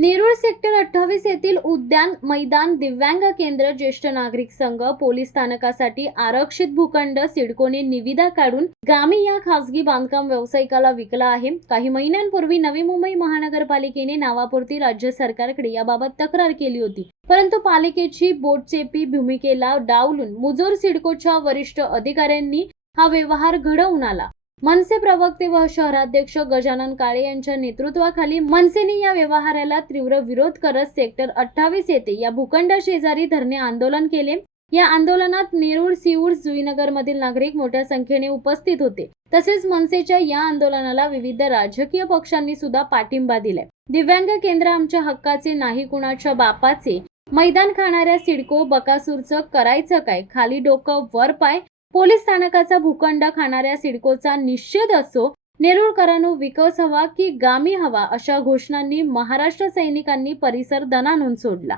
Nerul sector 28 येथील उद्यान मैदान दिव्यांग केंद्र ज्येष्ठ नागरिक संघ पोलीस स्थानकासाठी आरक्षित भूखंड सिडकोने निविदा काढून गामी या खासगी बांधकाम व्यावसायिकाला विकला आहे। काही महिन्यांपूर्वी नवी मुंबई महानगरपालिकेने नावापुरती राज्य सरकारकडे याबाबत तक्रार केली होती, परंतु पालिकेची बोटचेपी भूमिकेला डावलून मुजोर सिडकोच्या वरिष्ठ अधिकाऱ्यांनी हा व्यवहार घडवून आला। मनसे प्रवक्ते व शहराध्यक्ष गजानन काळे यांच्या नेतृत्वाखाली मनसेने या व्यवहाराला तीव्र विरोध करत सेक्टर 28 येथे या भूखंडा शेजारी धरणे आंदोलन केले। या आंदोलनात नेरूळ, सिऊर, जुईनगर मधील नागरिक मोठ्या संख्येने उपस्थित होते। तसेच मनसेच्या या आंदोलनाला विविध राजकीय पक्षांनी सुद्धा पाठिंबा दिलाय। दिव्यांग केंद्र आमच्या हक्काचे नाही कुणाच्या बापाचे, मैदान खाणाऱ्या सिडको बकासूरचं करायचं काय, खाली डोकं वर पाय, पोलीस स्थानकाचा भूखंड खाणाऱ्या सिडकोचा निषेध असो, नेरूळकरांनो विकास हवा की गामी हवा अशा घोषणांनी महाराष्ट्र सैनिकांनी परिसर दणाणून सोडला।